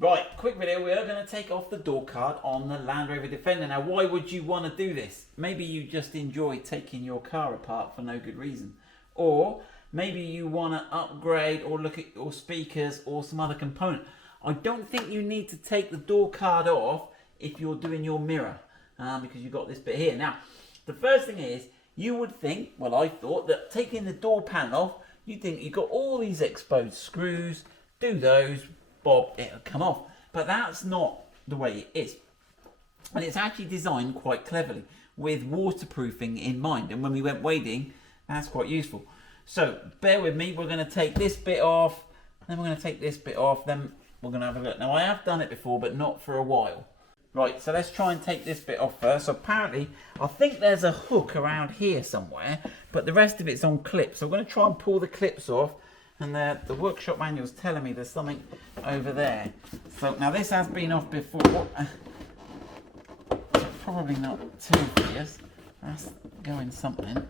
Right, quick video, we are going to take off the door card on the Land Rover Defender. Now, why would you want to do this? Maybe you just enjoy taking your car apart for no good reason. Or maybe you want to upgrade or look at your speakers or some other component. I don't think you need to take the door card off if you're doing your mirror, because you've got this bit here. Now, the first thing is, you would think, well, I thought that taking the door panel off, you'd think you've got all these exposed screws, do those, bob, it'll come off. But that's not the way it is. And it's actually designed quite cleverly with waterproofing in mind. And when we went wading, that's quite useful. So bear with me, we're going to take this bit off, then we're going to take this bit off, then we're going to have a look. Now I have done it before, but not for a while. Right, so let's try and take this bit off first. So apparently, I think there's a hook around here somewhere, but the rest of it's on clips. So we're going to try and pull the clips off. And the workshop manual's telling me there's something over there. So now this has been off before. Probably not too fierce. That's going something.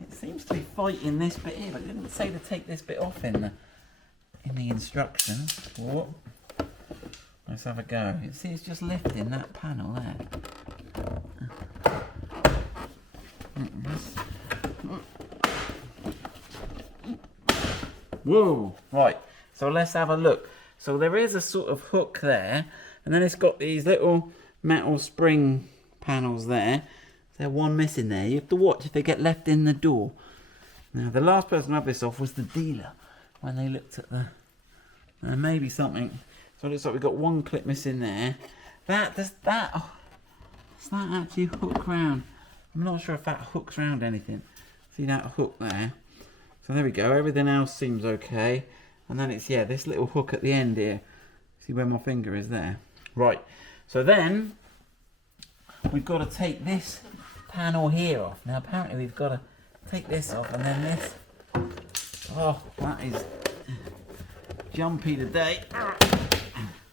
It seems to be fighting this bit here, but it didn't say to take this bit off in the instructions. Whoa. Let's have a go. You see, it's just lifting that panel there. Whoa! Right, so let's have a look. So there is a sort of hook there, and then it's got these little metal spring panels there. There's one missing there. You have to watch if they get left in the door. Now, the last person to have this off was the dealer when they looked at the... maybe something... So it looks like we've got one clip missing there. Does that actually hook round? I'm not sure if that hooks round anything. See that hook there? So there we go. Everything else seems okay. And then it's, yeah, this little hook at the end here. See where my finger is there? Right. So then we've got to take this panel here off. Now apparently we've got to take this off and then this. Oh, that is jumpy today.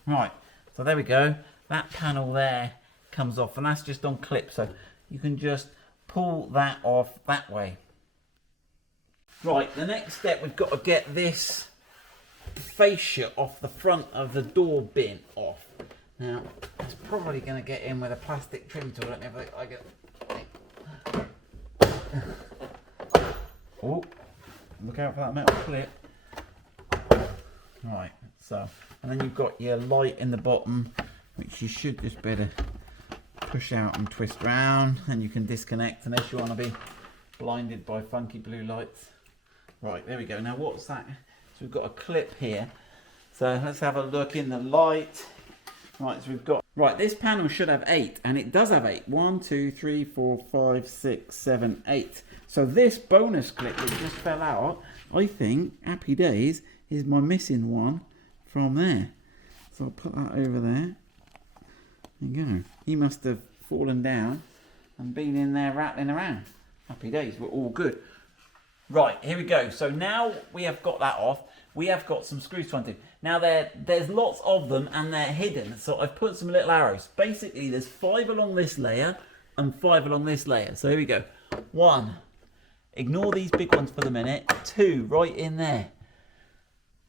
Right, so there we go. That panel there comes off, and that's just on clip, so you can just pull that off that way. Right, the next step, we've got to get this fascia off the front of the door bin off. Now, it's probably going to get in with a plastic trim tool. Let me have a look. Oh, look out for that metal clip. Right, so, and then you've got your light in the bottom, which you should just be able to push out and twist round, and you can disconnect unless you want to be blinded by funky blue lights. Right, there we go. Now what's that? So we've got a clip here. So let's have a look in the light. Right, so we've got, right, this panel should have 8, and it does have 8. 1, 2, 3, 4, 5, 6, 7, 8. So this bonus clip that just fell out, I think, happy days, is my missing one from there. So I'll put that over there. There you go. He must have fallen down and been in there rattling around. Happy days, we're all good. Right, here we go. So now we have got that off. We have got some screws to undo. Now there's lots of them and they're hidden. So I've put some little arrows. Basically there's 5 along this layer and 5 along this layer. So here we go. 1. Ignore these big ones for the minute. 2, right in there.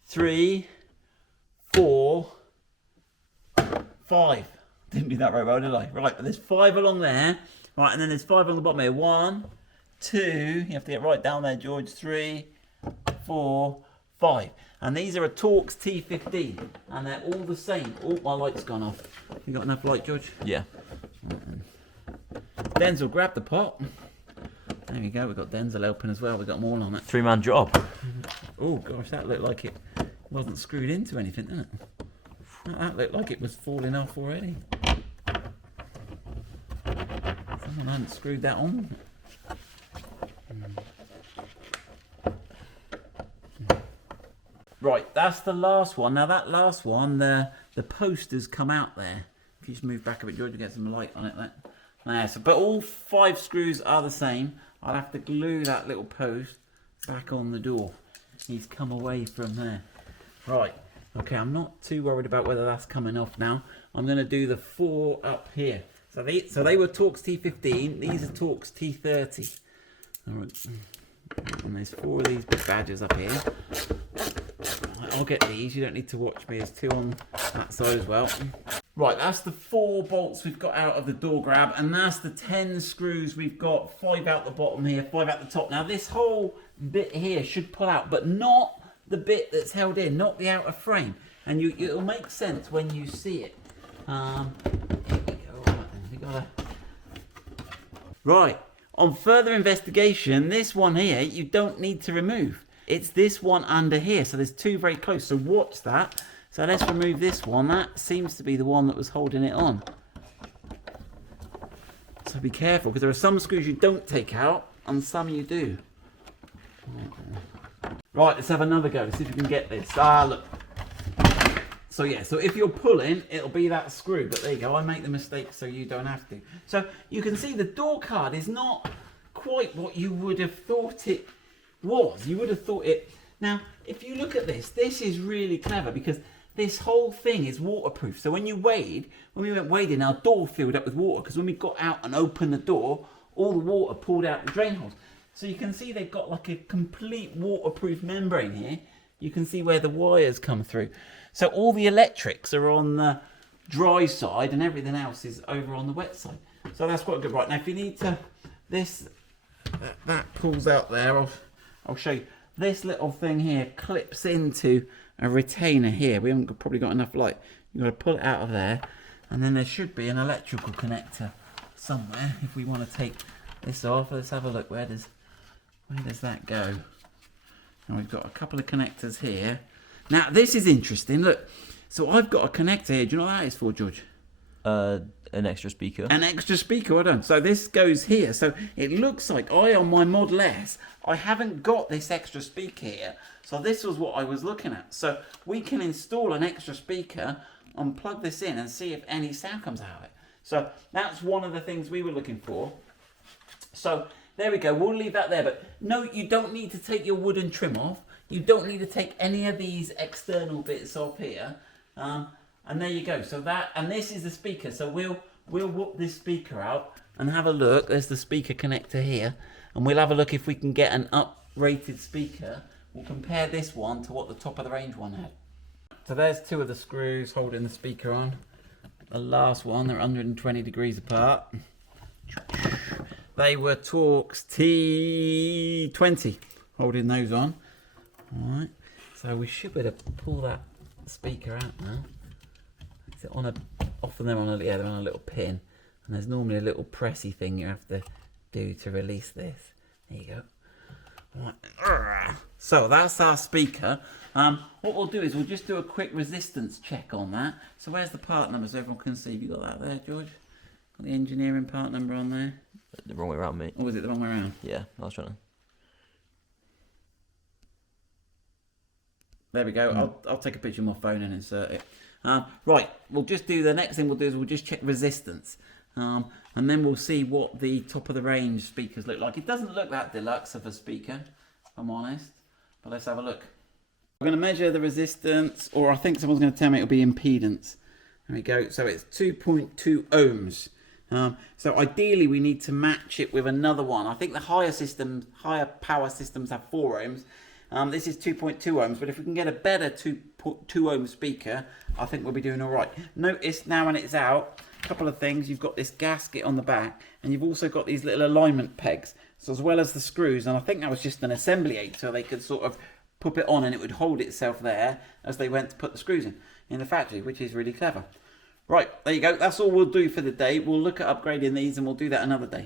3, 4, 5. Didn't do that very well, did I? Right, but there's 5 along there. Right, and then there's 5 on the bottom here. 1, 2, you have to get right down there, George. 3, 4, 5. And these are a Torx T15, and they're all the same. Oh, my light's gone off. You got enough light, George? Yeah. Denzel, grab the pot. There we go, we've got Denzel helping as well. We've got them all on it. 3-man job. Oh gosh, that looked like it wasn't screwed into anything, didn't it? That looked like it was falling off already. Someone hadn't screwed that on. Right, that's the last one. Now that last one, the post has come out there. If you just move back a bit, George, you get some light on it. There. So, but all 5 screws are the same. I'll have to glue that little post back on the door. He's come away from there. Right, okay, I'm not too worried about whether that's coming off now. I'm going to do the 4 up here. So they were Torx T15. These are Torx T30. All right. And there's 4 of these big badgers up here. I'll get these. You don't need to watch me. There's 2 on that side as well. Right, that's the 4 bolts we've got out of the door grab, and that's the 10 screws we've got. 5 out the bottom here, 5 out the top. Now this whole bit here should pull out, but not the bit that's held in, not the outer frame. And it'll make sense when you see it. Here we go. Right, on further investigation, this one here you don't need to remove. It's this one under here, so there's 2 very close. So watch that. So let's remove this one. That seems to be the one that was holding it on. So be careful, because there are some screws you don't take out and some you do. Right, let's have another go. Let's see if we can get this. Look. So yeah, so if you're pulling, it'll be that screw. But there you go. I make the mistake so you don't have to. So you can see the door card is not quite what you would have thought it was. You would have thought it... Now, if you look at this, this is really clever because this whole thing is waterproof. So when we went wading, our door filled up with water because when we got out and opened the door, all the water poured out the drain holes. So you can see they've got like a complete waterproof membrane here. You can see where the wires come through. So all the electrics are on the dry side and everything else is over on the wet side. So that's quite good. Right, now if you need to, that pulls out there, I'll show you. This little thing here clips into a retainer here. We haven't probably got enough light. You've got to pull it out of there. And then there should be an electrical connector somewhere if we want to take this off. Let's have a look. Where does that go? And we've got a couple of connectors here. Now, this is interesting. Look. So I've got a connector here. Do you know what that is for, George? An extra speaker. An extra speaker, I don't. So this goes here. So it looks like on my Model S, I haven't got this extra speaker here. So this was what I was looking at. So we can install an extra speaker and plug this in and see if any sound comes out of it. So that's one of the things we were looking for. So there we go. We'll leave that there. But no, you don't need to take your wooden trim off. You don't need to take any of these external bits off here. And there you go. So this is the speaker. So we'll whoop this speaker out and have a look. There's the speaker connector here, and we'll have a look if we can get an up-rated speaker. We'll compare this one to what the top of the range one had. So there's 2 of the screws holding the speaker on. The last one, they're 120 degrees apart. They were Torx T20 holding those on. All right. So we should be able to pull that speaker out now. Often they're on a little pin, and there's normally a little pressy thing you have to do to release this. There you go. Right. So that's our speaker. What we'll do is we'll just do a quick resistance check on that. So where's the part number so everyone can see? Have you got that there, George? Got the engineering part number on there? The wrong way around, mate. Or was it the wrong way around? Yeah, I was trying to. There we go. I'll take a picture of my phone and insert it. Right, we'll just do the next thing we'll do is we'll just check resistance. And then we'll see what the top of the range speakers look like. It doesn't look that deluxe of a speaker, if I'm honest. But let's have a look. We're going to measure the resistance, or I think someone's going to tell me it'll be impedance. There we go. So it's 2.2 ohms. So ideally we need to match it with another one. I think the higher power systems have 4 ohms. This is 2.2 ohms, but if we can get a better 2 ohm speaker, I think we'll be doing all right. Notice now when it's out, a couple of things. You've got this gasket on the back, and you've also got these little alignment pegs, so as well as the screws. And I think that was just an assembly aid, so they could sort of put it on and it would hold itself there as they went to put the screws in the factory, which is really clever. Right, there you go. That's all we'll do for the day. We'll look at upgrading these, and we'll do that another day.